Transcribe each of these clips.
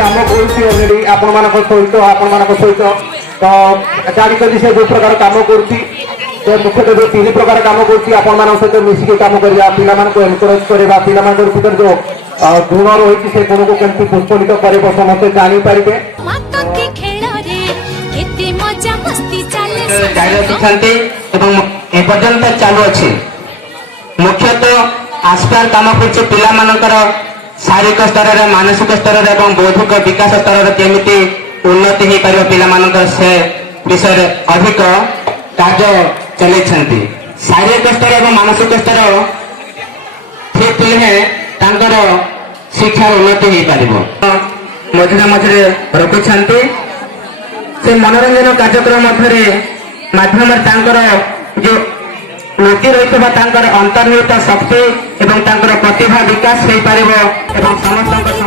काम करुच्ची अलरेडी आपण सहित तो जानी से जो प्रकार काम करुच्ची मुख्यतः जो 3 प्रकार काम करुच्ची आपण सहित मिसिक काम करवा पिला एनकरेज करवा पिला भर जो गुण रही से गुण को केमती पुष्पलित कर समस्त जानीपर एपर्यंत चालू अच्छी मुख्यतः आसपार कम कर पिला शारीरिक स्तर में मानसिक स्तर में बौद्धिक विकास स्तर में केमी उन्नति हो पार पिला से विषय अधिक कार्य चलते शारीरिक स्तर और मानसिक स्तर ठीक थे शिक्षा उन्नति हो पार मझे मझे रखुंट से मनोरंजन कार्यक्रम माध्यम जो लुचि रही अंतर्निहित शक्ति एवं प्रतिभा विकास हो पार समस्त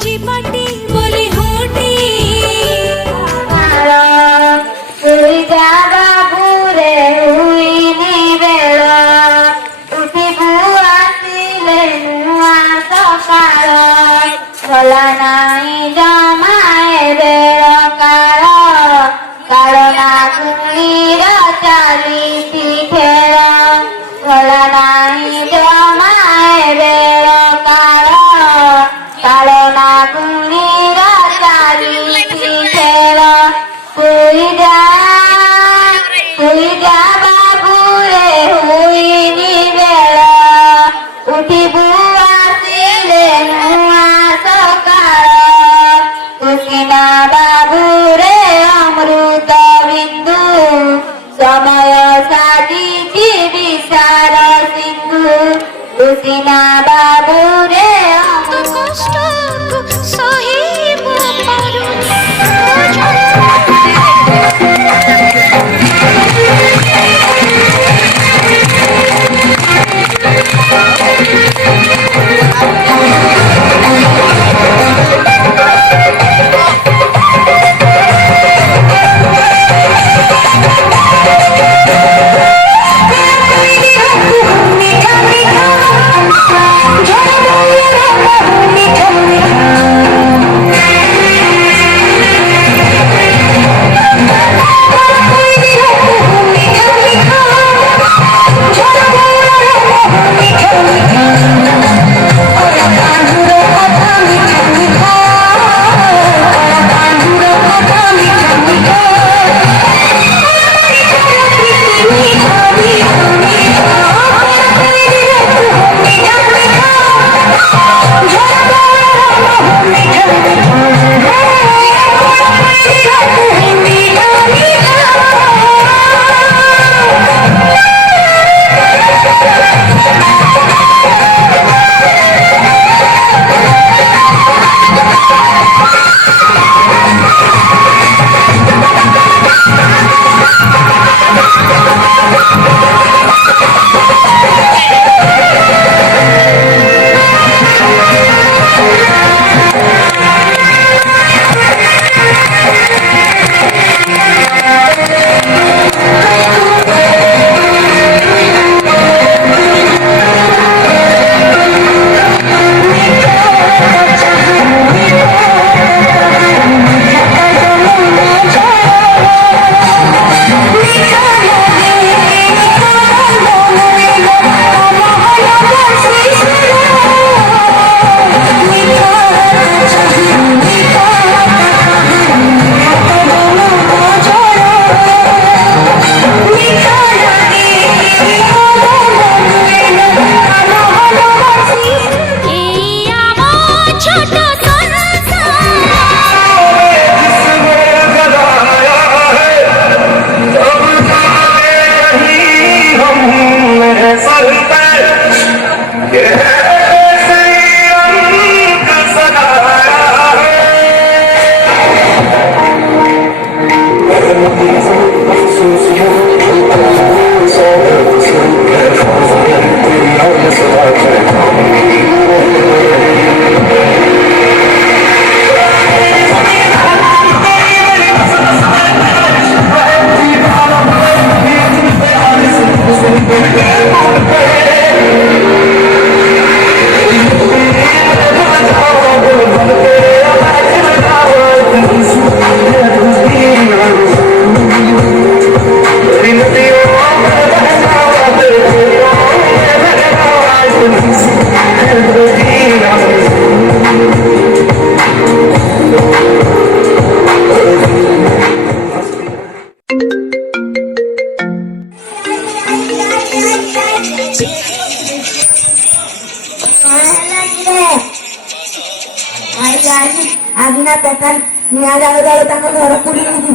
ଆଜି ଆଜିନା ପେଟ୍ରୋଲ ନିଆଁ ଜାଳୁ ଜାଳୁ ତାଙ୍କ ଘର ପୁଡିଛି।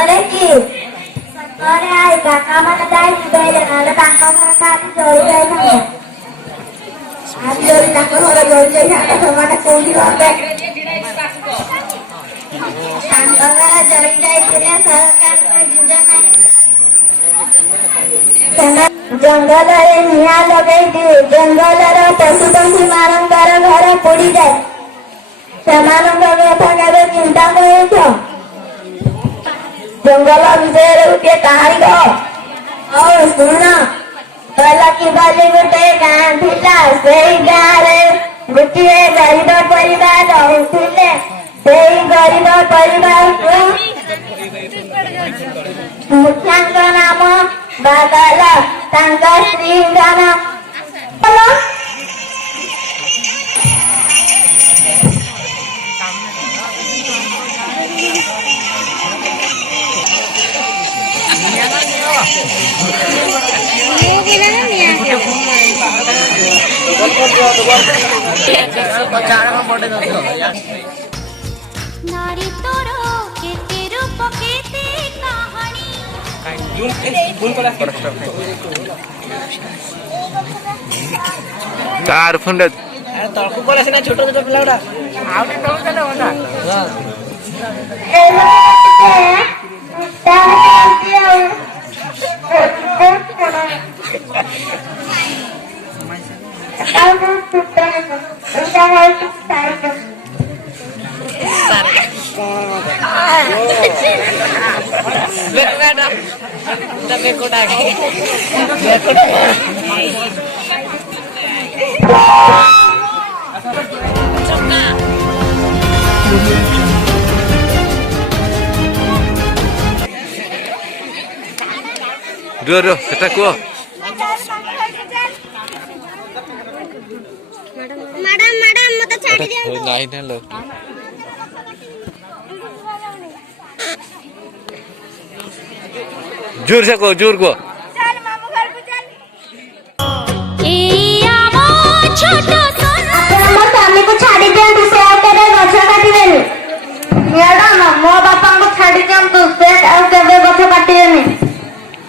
अरे की अरे आई काका मन जाई बेले नले तांका घर काटी जळी जाई थांबे आज जळी तांका घर जळी जाई थांबे समाने कोली होते तांका घर जळी जाई तिने सरकार को जुदा नाही जंगल रे निया लगई दी जंगल रे पशु पक्षी मानकर घर पोड़ी जाए सेमानक व्यथा केबे चिंता करिछ जंगल विषय गोटे कहानी कह और शुण कहला कि बाली गोटे गाँ थिला से गाँव गोटे गरीब परिवार रहुथिले से गरीब परिवार को मुखियाଙ୍କ नाम बागल तांका स्त्री नाम नारी तोरो केते रूप केते कहानी कार फंड ତଳକୁ ପଳା ସିନା ଛୋଟ ଛୋଟ ପିଲା ଗୁଡା ଆଉ ଟିକେ ତଳକୁ ଚାଲ ହୁଅନ୍ତା रो सेटा को मैडम मैडम मत छाड़ी दियंतु नहीं ना लो जोर से को जोर को चल मामू घर को चल ए आमो छोटो सोना मो स्वामी को छाड़ी दियंतु से केबे गछ काटिबेनी मैडम मो बापा को छाड़ी दियंतु से केबे गछ काटिबेनी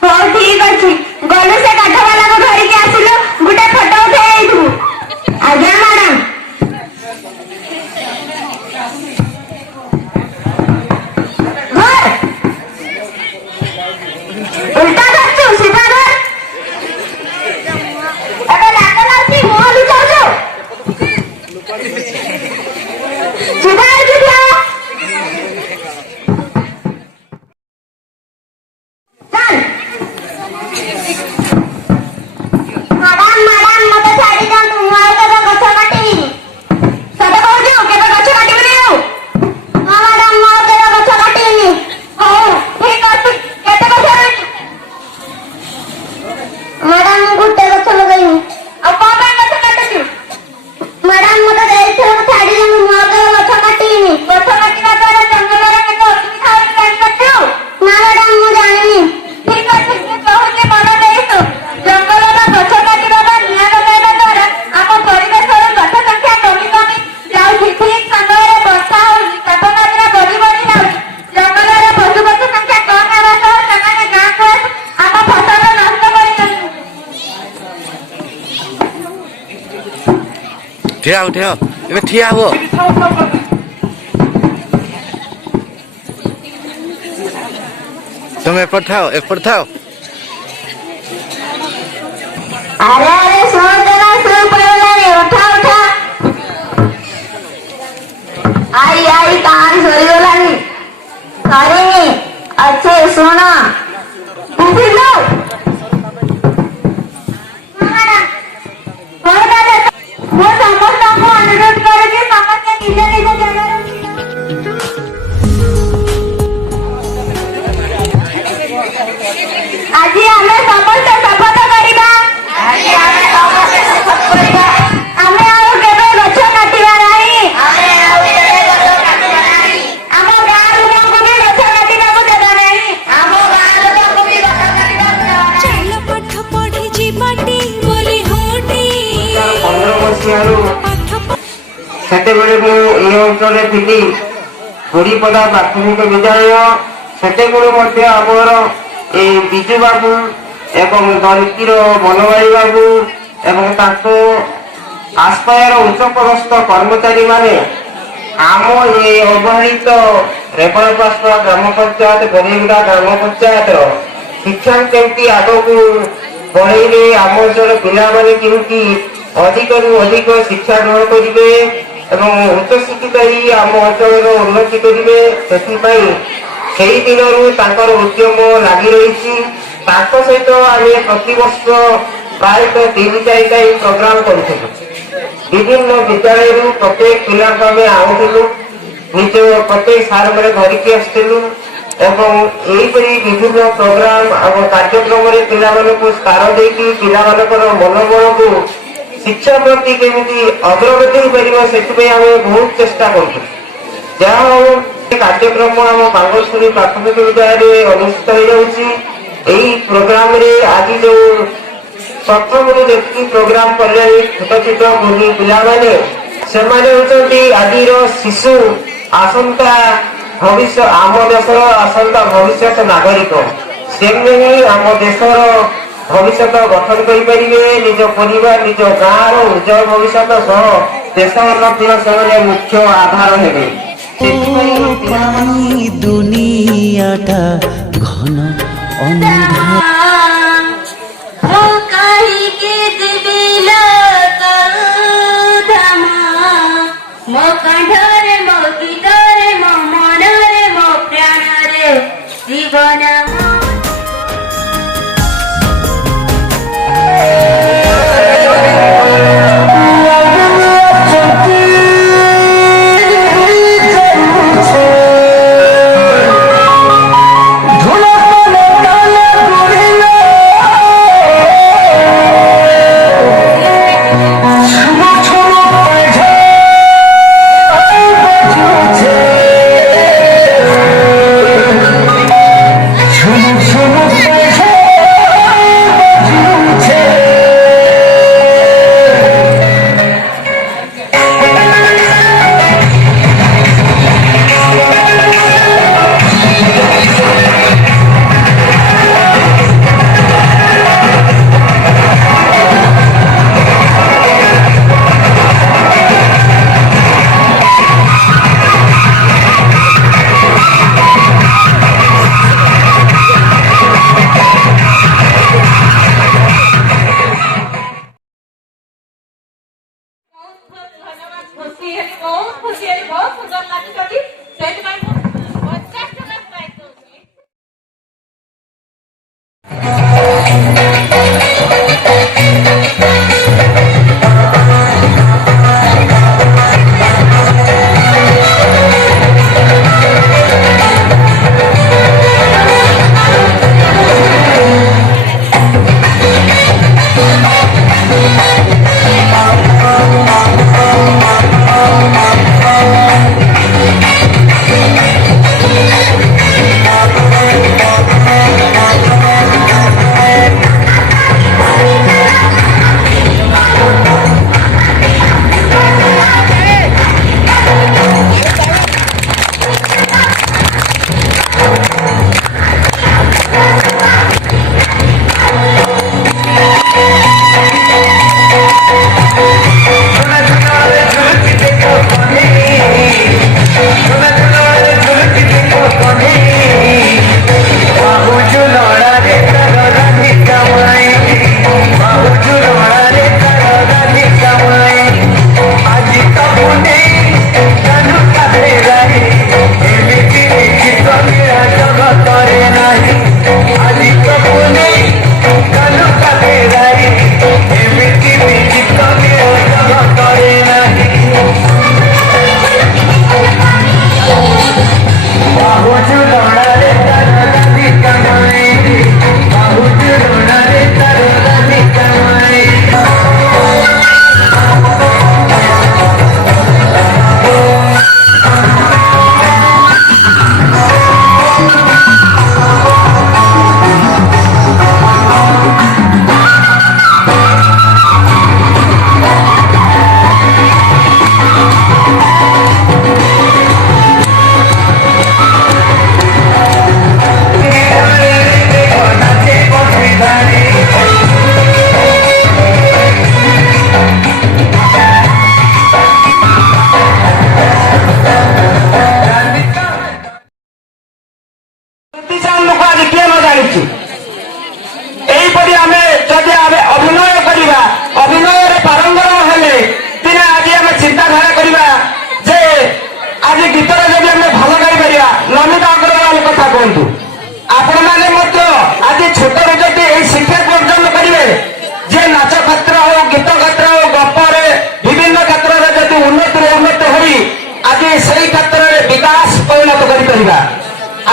हो ठीक अछि गले से काठ वाला को धरि के आसिलो गुटे फोटो उठाई आइथु आज्ञा मैडम घर उल्टा करछु सीधा घर अबे लागल आसी मुंह लुचाउछु सीधा आइथु चल मैडम मैडम मत छाड़ी जातु मुआ केबे गछ काटिबी सत कहजु केबे गछ काटिबी नु हां मैडम मुआ केबे गछ काटिबी हो ठीक अछि केते गछ मैडम गुटे गछ लगाइनी अब कोन पे गछ काटछु मैडम मत देइथो छाड़ी जातु मुआ केबे गछ काटिबी गछ काटिबा द्वारा जंगल रे केते असुविधा होई जानि पछु ना मैडम मु जानिनी ठीक अछि कहले मन देइथो जंगल रे गछ काटिबा बा निया लगाइबा द्वारा हम परिवेश रे गछ संख्या कमी कमी जाउछि ठीक समय रे वर्षा होउछि तापमात्रा बढ़ी बढ़ी जाउछि जंगल रे पशु पक्षी संख्या कम हेबा सह ସେମାନେ गाँ को हम फसल नष्ट करि ठिया उठ्या एबे ठिया हो तुम एपर थाओ अरे अरे सुन जरा सुन पड़ला रे उठा उठा आई आई कहानी सोई गलानी सरीनी अच्छे सुना उठी लो मैं समस्त को अनुरोध करूंगी समस्त निजे निजे जगह आज हमें समस्त शपथ करिबा आज हमें समस्त शपथ करिबा हमें आउ केबे गछ काटिबा नाही हमें आउ केबे गछ काटिबा नाही हम गाँ लोगों भी गछ काटिबा को देबा नाही हम गाँ लोगों को भी गछ काटिबा को देबा नाही चल पाठ पढ़ी जी पाटी बोली होटी 15 वर्ष आरो पाठ ସେତେବେଳେ ମୁଁ ଏ ଅଞ୍ଚଳରେ ଥିଲି ବୁଢ଼ୀପଦା ପ୍ରାଥମିକ ବିଦ୍ୟାଳୟ। ସେତେବେଳେ ମଧ୍ୟ ଆମର এই ବିଜୁ ବାବୁ ଏବଂ ଦଳିତର ବନମାଳୀ ବାବୁ ଏବଂ ତାଙ୍କ ଆସ୍ପାୟର ଉଚ୍ଚପଦସ୍ଥ କର୍ମଚାରୀମାନେ ଆମ ଏ ଅବହେଳିତ ରେବଣପାସ୍ପା ଗ୍ରାମ ପଞ୍ଚାୟତ ବନେଇଗୁଡ଼ା ଗ୍ରାମ ପଞ୍ଚାୟତର ଶିକ୍ଷା କେମିତି ଆଗକୁ ବଢ଼େଇବେ, ଆମ ଅଞ୍ଚଳର ପିଲାମାନେ କେମିତି ଅଧିକରୁ ଅଧିକ ଶିକ୍ଷା ଗ୍ରହଣ କରିବେ ଏବଂ ଉଚ୍ଚଶିକ୍ଷିତ ହୋଇ ଆମ ଅଞ୍ଚଳର ଉନ୍ନତି କରିବେ, ସେଥିପାଇଁ ସେହି ଦିନରୁ ତାଙ୍କର ଉଦ୍ୟମ ଲାଗି ରହିଛି। ତାଙ୍କ ସହିତ ଆମେ ପ୍ରତିବର୍ଷ ପ୍ରାୟତଃ 3-4ଟା ପ୍ରୋଗ୍ରାମ କରୁଥିଲୁ। ବିଭିନ୍ନ ବିଦ୍ୟାଳୟରୁ ପ୍ରତ୍ୟେକ ପିଲାଙ୍କୁ ଆମେ ଆଣୁଥିଲୁ, ନିଜ ପ୍ରତ୍ୟେକ ସାର୍ ମାନେ ଧରିକି ଆସିଥିଲୁ ଏବଂ ଏହିପରି ବିଭିନ୍ନ ପ୍ରୋଗ୍ରାମ ଆମ କାର୍ଯ୍ୟକ୍ରମରେ ପିଲାମାନଙ୍କୁ ସ୍ଥାନ ଦେଇକି ପିଲାମାନଙ୍କର ମନୋବଳକୁ ଶିକ୍ଷା ପ୍ରତି କେମିତି ଅଗ୍ରଗତି ହୋଇପାରିବ ସେଥିପାଇଁ ଆମେ ବହୁତ ଚେଷ୍ଟା କରୁଥିଲୁ। ଯାହା ହଉ କାର୍ଯ୍ୟକ୍ରମ ଆମ ବାଙ୍ଗଲପୁରୀ ପ୍ରାଥମିକ ବିଦ୍ୟାଳୟରେ ଅନୁଷ୍ଠିତ ହୋଇଯାଉଛି। ଏହି ପ୍ରୋଗ୍ରାମରେ ଆଜି ଯେଉଁ ପ୍ରଥମରୁ ଯେତିକି ପ୍ରୋଗ୍ରାମ କଲେଣି ଛୋଟ ଛୋଟ ଗୁଣି ପିଲାମାନେ, ସେମାନେ ହେଉଛନ୍ତି ଆଜିର ଶିଶୁ, ଆସନ୍ତା ଭବିଷ୍ୟତ, ଆମ ଦେଶର ଆସନ୍ତା ଭବିଷ୍ୟତ ନାଗରିକ। ସେମାନେ ହିଁ ଆମ ଦେଶର ଭବିଷ୍ୟତ ଗଠନ କରିପାରିବେ, ନିଜ ପରିବାର ନିଜ ଗାଁର ଉଜ୍ଜଳ ଭବିଷ୍ୟତ ସହ ଦେଶ ଉନ୍ନତିର ସେମାନେ ମୁଖ୍ୟ ଆଧାର ହେବେ। ସେଥିପାଇଁ ଦୁନିଆଟା ଘନ ଅନ୍ଧାର ମୋ କାହିଁକି ଯିବି ଲୋକଧାମ, ମୋ କଣ୍ଠରେ ମୋ ଗୀତରେ ମୋ ମନରେ ମୋ ପ୍ରାଣରେ ଜୀବନ बहुत सुंदर लाଗୁଛନ୍ତି ସେଥିପାଇଁ ମୁଁ 50 ଟଙ୍କା ପ୍ରାଇସ୍ ଦଉଛି।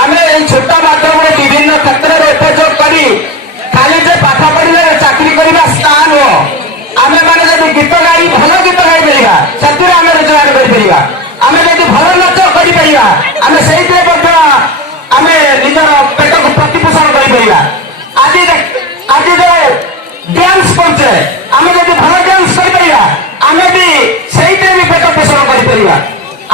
आमे एई छोटा माध्यम विभिन्न क्षेत्र में उपयोग करी खाली जे पाठ पढ़िले चाकरी करबा स्थान हो आमे माने जदि गीत गाई भल गीत गाई परिबा सतिर आमे रोजगार करि परिबा आमे जदि भल नाच करि परिबा आमे सेइते बद्ध आमे निजर पेट को प्रतिपोषण करि परिबा आज जो डांस करछे आमे जदि भल डांस करि परिबा आमे भी सेइते भी पेट पोषण करि परिबा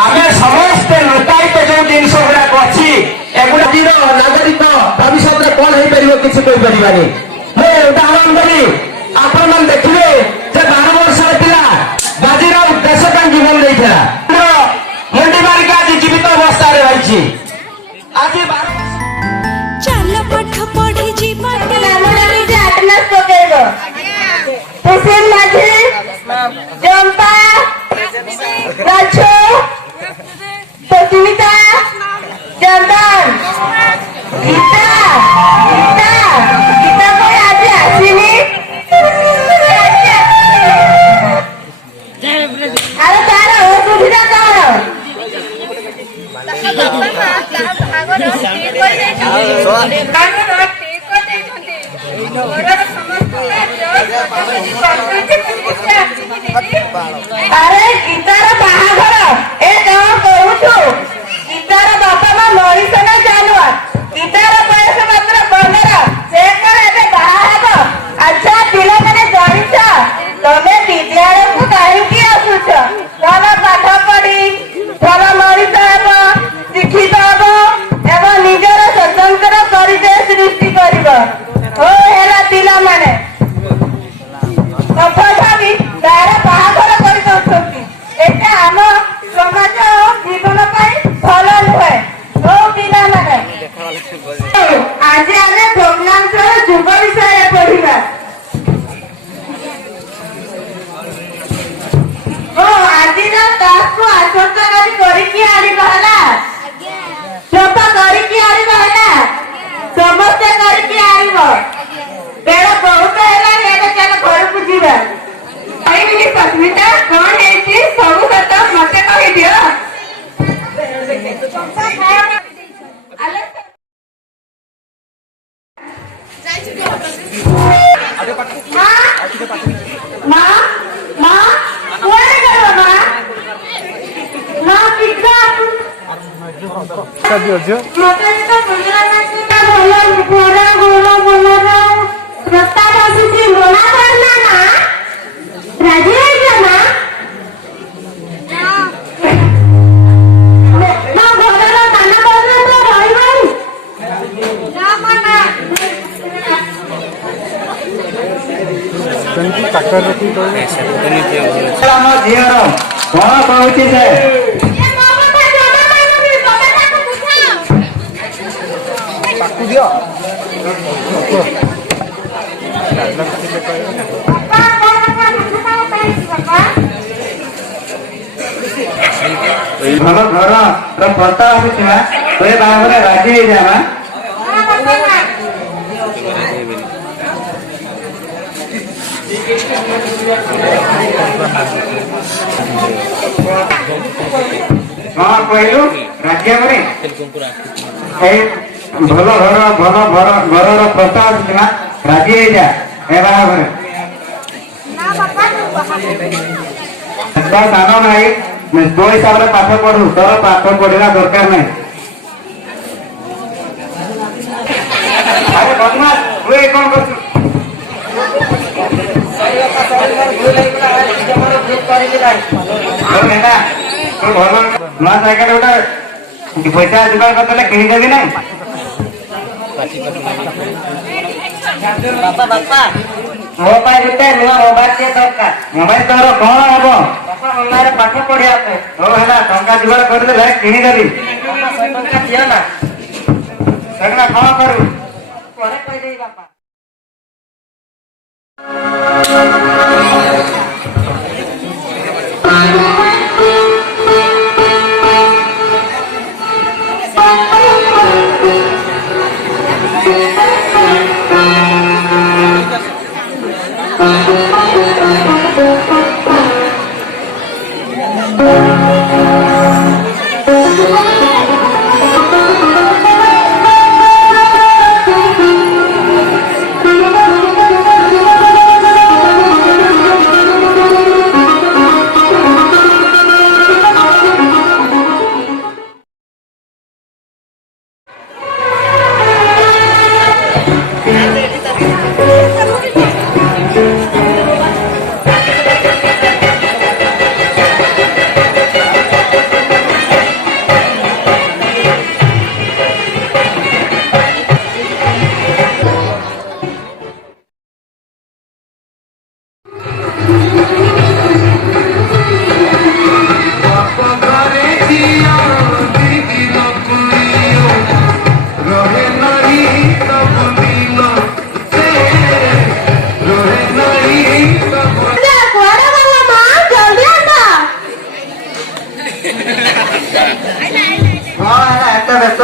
आमे समस्त लुकायित जो जिनस गुड़ा अच्छी एगुड़ा नागरिक भविष्य में कौन हो पार किसी कही पारे मैं उदाहरण देवी आपण मैंने देखिए जे 12 वर्ष पिला बाजीराव देश का जीवन देता मुंडी मारिक आज जीवित अवस्था रही आज 12 चल पाठ पढ़ी जीवन नामदानी से अटेंडेंस पकेइबो सुशील माझी जंपा राजू सुस्मिता चंदन गीता गीता गीता कोई आज आसीनी अरे तार असुविधा कौन अरे गीतार बाहाघर ए कौन कहूछु गीतार बापा मां मरीस ना जानवा गीतार बयस मात्र 15 से कौन एबे बाहा हेबो अच्छा पिला माने जानिछ तमे विद्यालय को काहेकि आसुछ भल पाठ पढ़ी भल मरीस हेबो शिक्षित हेबो एवं निजर स्वतंत्र परिचय सृष्टि करिबो ओ हेला पिला माने सफलतावी तार बाहाघर करि दउछथि एटा हम समाज जीवन पाई भल नुहे ओ पिला माने आज आमे भग्नांशर जुग विषय पढ़िबा ओ आज ना तास को आसंतकारी करिकि आनिबा हला सफा करिकि आनिबा हला समस्या करिकि आनिबो बेड़ बहुत है एबे चल घर को जीवा आई मिनी सस्मिता कौन है कि सब सत मते कहि दियो मां मां कोने करो मां मां कितना मते तो बुझला नहीं ना बोलो बोलो प्रस्ताव आସୁଛି ମନା କରନା ନା ରାଜି ହେଇଛ ନା ନା ଘରର କାମ କରୁନ ତ ରହିବନି ନା ମନା ସେମିତି କାକର ରଖି କହିଲେ ସେମିତି ଦିଅ ଆମ ଝିଅର କଣ କହୁଛି ସେ ଏ ମୋ କଥା ଜମା ମାନୁନି ତମେ ତାକୁ ବୁଝାଅ ତାକୁ ଦିଅ ଭଲ ଘର ପ୍ରସ୍ତାବ ଆସୁଛି ନା ତୋ ବାହାଘରେ ରାଜି ହେଇଯା ନା କଣ କହିଲୁ ରାଜି ହେବନି ଏଇ ଭଲ ଘରର ପ୍ରସ୍ତାବ ଆସୁଛି ନା ରାଜି ହେଇଯା ଏ ବାହାଘରେ ସାନ ଭାଇ ତୋ ହିସାବରେ ପାଠ ପଢୁ ତୋର ପାଠ ପଢିବା ଦରକାର ନାହିଁ ଆରେ ବଦମାସ ତୁ ଏ କଣ କରୁଛୁ ତୁ ଭଲ ନୂଆ ସାଇକେଲ ଗୋଟେ ପଇସା ଯୋଗାଡ଼ କରିଦେଲେ କିଣିଦେବି ନାହିଁ ବାପା ମୋ ପାଇଁ ଗୋଟେ ନୂଆ ମୋବାଇଲ ଟିଏ ଦରକାର ମୋବାଇଲ ତୋର କଣ ହବ ବାପା ଅନଲାଇନରେ ପାଠ ପଢିବା ପାଇଁ ହଉ ହେଲା ଟଙ୍କା ଯୋଗାଡ଼ କରିଦେଲେ କିଣିଦେବି 100 ଟଙ୍କା ଦିଅ ନା ସେଗୁଡା କଣ କରିବୁ ପରେ କହିଦେବି ବାପା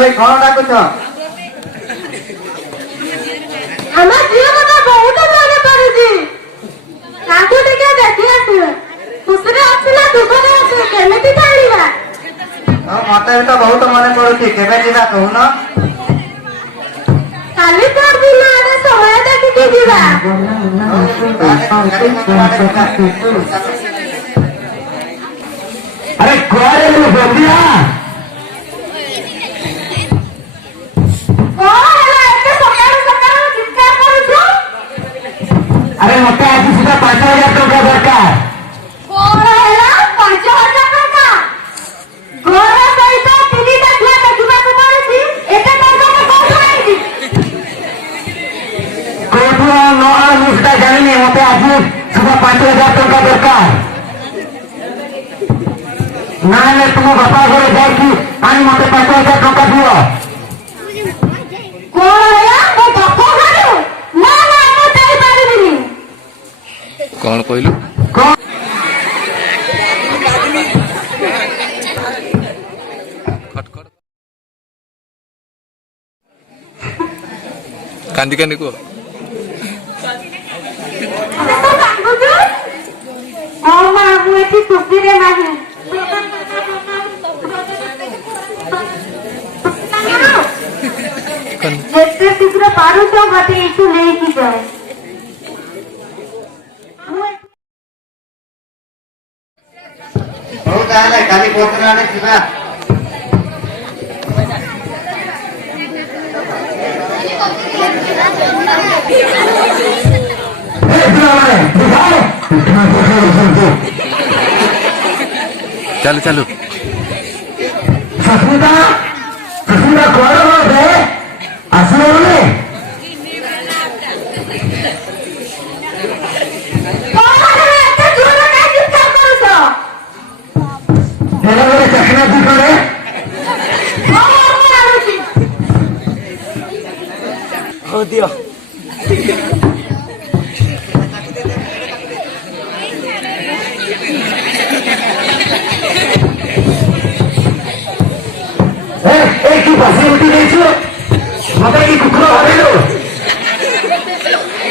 ଭାଇ କଣ ଡାକୁଛ? ଆମ ଝିଅ କଥା ବହୁତ ମନେ ପଡୁଛି। ତାଙ୍କୁ ଟିକେ ଦେଖି ଆସିବା। ଖୁସିରେ ଆସିଲା ଦୁଃଖରେ ଆସିଲା କେମିତି ଜାଣିବା? ମତେ ବି ତ ବହୁତ ମନେ ପଡୁଛି। କେବେ ଯିବା କହୁନ? କାଲି ପରଦିନ ଆମେ ସମୟ ଦେଖିକି ଯିବା। ଆରେ କୁଆଡେ ବନ୍ଦିଆ? କଣ ହେଲା ଏତେ ସକାଳୁ ସକାଳୁ ଚିତ୍କାର କରୁଛୁ? ଆରେ ମତେ ଆଜି ସୁଦ୍ଧା 5,000 ଟଙ୍କା ଦରକାର। କଣ ହେଲା 5,000 ଟଙ୍କା? ଘର ସହିତ 3ଟା ଝିଅ ଦେଖିବାକୁ ପଡୁଛି। ଏତେ ଟଙ୍କା ମୁଁ କୋଉଠୁ ଆଣିବି? କୋଉଠୁ ନ ମୁଁ ସେଟା ଜାଣିନି। ମତେ ଆଜି ସୁଦ୍ଧା 5,000 ଟଙ୍କା ଦରକାର। ନାଇଁ ତୁମ ବାପା ଘରେ ଯାଇକି ଆଣି ମତେ 5,000 ଟଙ୍କା ଦିଅ। କଣ ହେଲା ମୋ ବାପ ଘରୁ? ନା ନା ମୁଁ ଦେଇପାରିବିନି। କଣ କହିଲୁ? ଖଟ କାନ୍ଦି କାନ୍ଦି କୁହ। କାନ୍ଦୁଛୁ? ହଁ ମା ମୁଁ ଏଠି ଖୁସିରେ ନାହିଁ। ଯେତେ ଶୀଘ୍ର ପାରୁଛ ମତେ ଏଠୁ ନେଇକି ଯାଏ। ହଉ ତାହେଲେ କାଲି ପରଦିନ ଆଡେ ଯିବା। ଚାଲୁ ଚାଲୁ। ସସ୍ମିତା ସସ୍ମିତା କୁଆଡେ ଗଲେ? ଆସିଲ ବୋଲି ଏତେ ଜୋରରେ କାଇଁ ଚିତ୍କାର କରୁଛ? ଚାକିରି କରେ। ମୁଁ ଆଣୁଛି। ହଉ ଦିଅ। କି ବସି ଉଠି ଦେଇଛୁ? ମତେ କି କୁକୁର ଭାବିଲୁ?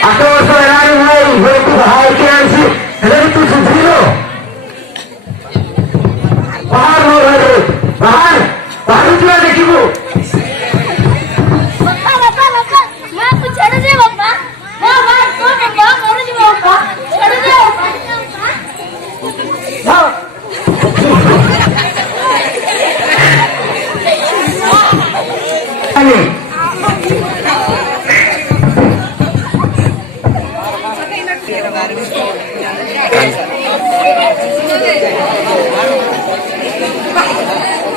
8 ବର୍ଷ ହେଲାଣି ମୁଁ ଏଇ ଘରକୁ ବାହା ହେଇକି ଆଣିଛି। ହେଲେ ବି ତୁ ସୁଧୁରିଲୁ? ବାହାର ମୋ ଘରେ ବାହାର ବାହାରୁଛୁ ନା ଦେଖିବୁ? ବାପା ବାପା ବାପା ମାକୁ ଛାଡି ଦେ ବାପା। ମା ମା କଣ ବାପା ମରୁଛି ବାପା ଛାଡି ଦେ ବାପା।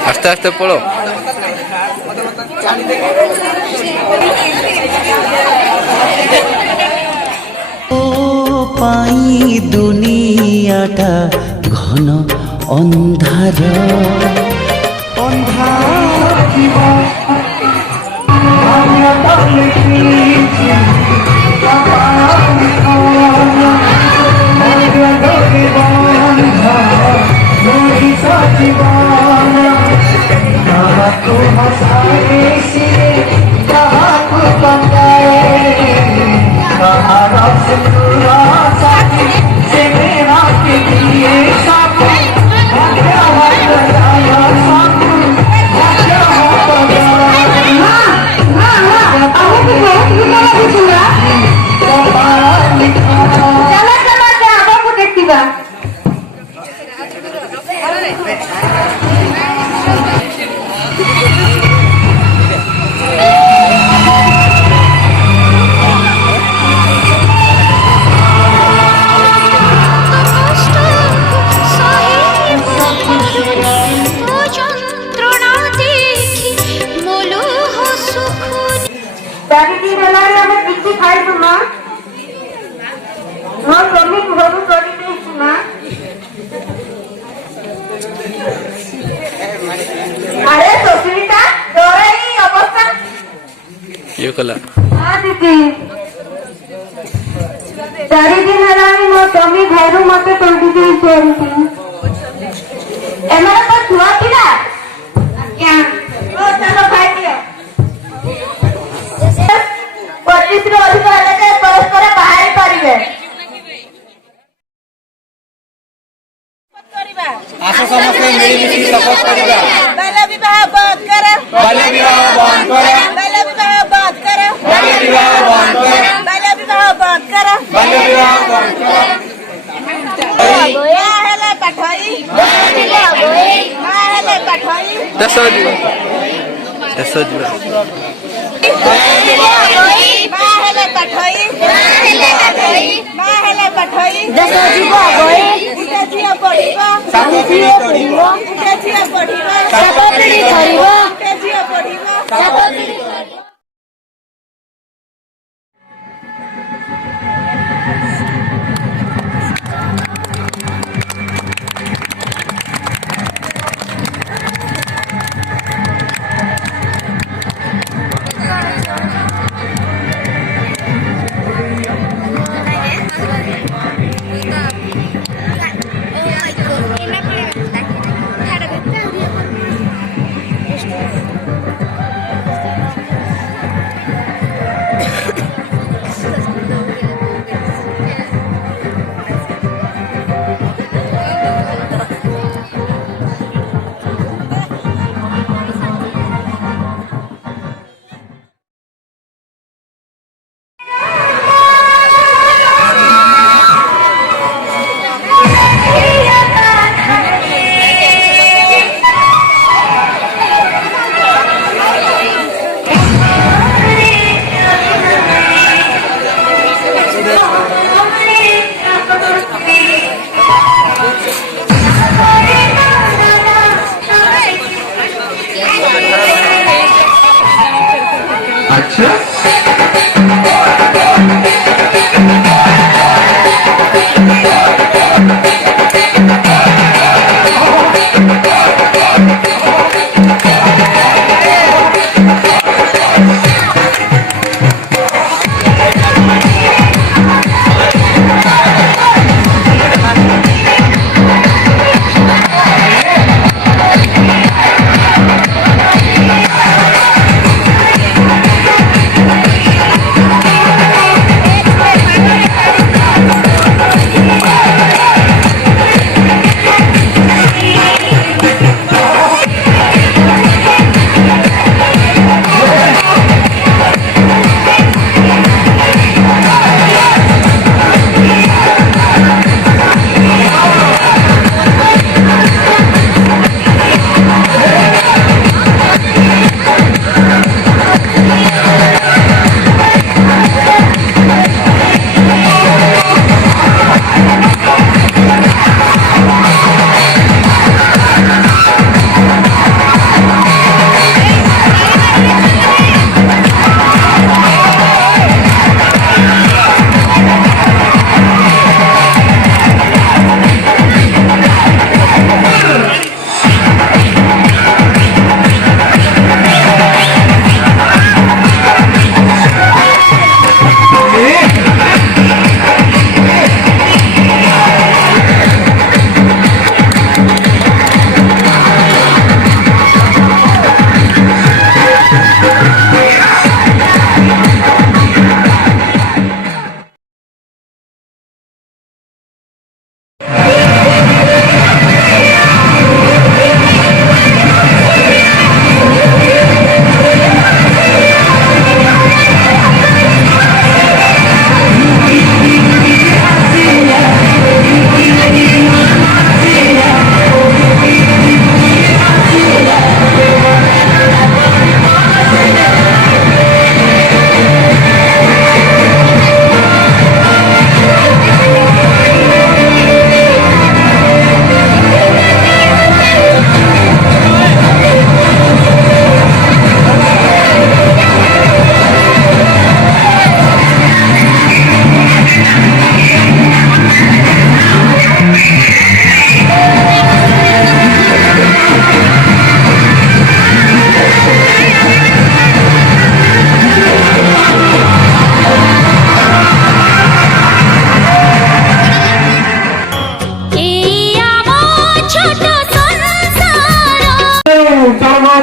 আস্তে আস্তে পড়ো। ଓ ପାଇଁ ଦୁନିଆଟା ଘନ ଅନ୍ଧାର अरे सुस्मिता तोर एई अवस्था ये कला हाँ दीदी 4 दिन हेलानी मो स्वामी घर मत तोड़ी देइछे एमरा तो छुआ पिला क्या ओ चलो खाई दियो ଆସ ସମସ୍ତେ ମିଳିମିଶି ଶପଥ କରିବା। ବାଲ୍ୟ ବିବାହ ବନ୍ଦ କର। ବାଲ୍ୟ ବିବାହ ବନ୍ଦ କର। ବାଲ୍ୟ ବିବାହ ବନ୍ଦ କର। ବାଲ୍ୟ ବିବାହ ବନ୍ଦ କର। ବାଲ୍ୟ ବିବାହ ବନ୍ଦ କର। ବାଲ୍ୟ ବିବାହ ବନ୍ଦ କର। ମା ହେଲେ ପାଠୋଇ। ମା ହେଲେ ପାଠୋଇ। ଦେଶ ଯିବ ଦେଶ ଯିବ ମା ହେଲେ ପାଠୋଇ। ମା ହେଲେ ପାଠୋଇ। ଦେଶ ଯିବ ଆଗୋଇ। ଗୋଟେ ଝିଅ ପଢିବ। ସାତ ପିଢ଼ି ତୋଡ଼ିବ। ଗୋଟେ ଝିଅ ପଢିବ। ସାତ ପିଢ଼ି ଧରିବ। ଗୋଟେ ଝିଅ ପଢିବ। ସାତ ପିଢ଼ି ଧରିବ।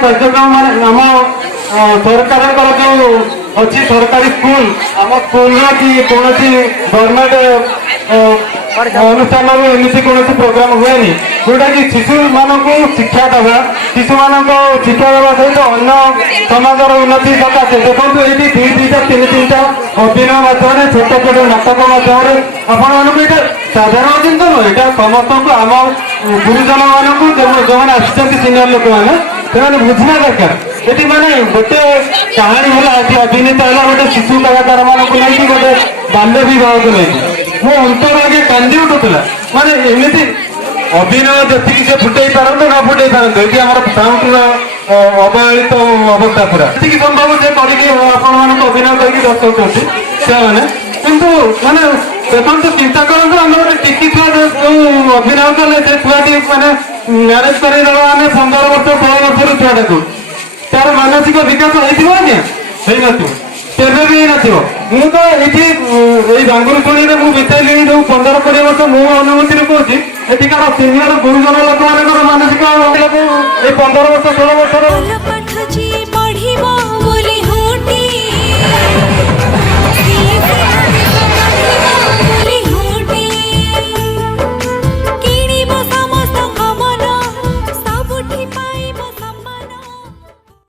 କାର୍ଯ୍ୟକ୍ରମ ମାନେ ଆମ ସରକାରଙ୍କର ଯେଉଁ ଅଛି ସରକାରୀ ସ୍କୁଲ ଆମ ସ୍କୁଲର କି କୌଣସି ଗଭର୍ଣ୍ଣମେଣ୍ଟ ଅନୁଷ୍ଠାନରୁ ଏମିତି କୌଣସି ପ୍ରୋଗ୍ରାମ ହୁଏନି। जोटा कि शिशु मानक शिक्षा दवा शिशु मानक शिक्षा दवा सहित अन्य समाजर उन्नति सकाशे देखो ये दुईटा तीन तीनटा अभिनय माध्यम छोट छोट नाटक माध्यम आपण मानक ये साधारण जिन नुह यहाँ समस्त को आम गुरुजन मानक जो आसुच्च सिनियर लोक मैंने से बुझा दरकार ये माने गोटे कहानी है आज अभिनेता है गोटे शिशु कलाकार मानक नहीं गोटे बाल्य विवाह को नहीं मो अंतर आगे कांदी उठुला माने एमती अभिनय जी से फुटे पारत न फुटे पारत ये आम साउंड अवहेलित अवस्था पूरा जी संभव से करके अभिनय करके दर्शाऊँ से मैंने किंतु माने देखो चिंता करूँ आम गोटे टिकी छुआ जो अभिनय कले से छुआटी मैंने म्यारेज कर 15 वर्ष 16 वर्ष छुआटा को तार मानसिक विकास होना केवे भी नथिबो मु तो ये बांगुर शुणी में बिताइली जो 15-20 वर्ष मो अनुभूति कहूँ एठिकार सिनियर गुरुजन लोक मान मानसिक 15 वर्ष 16 वर्ष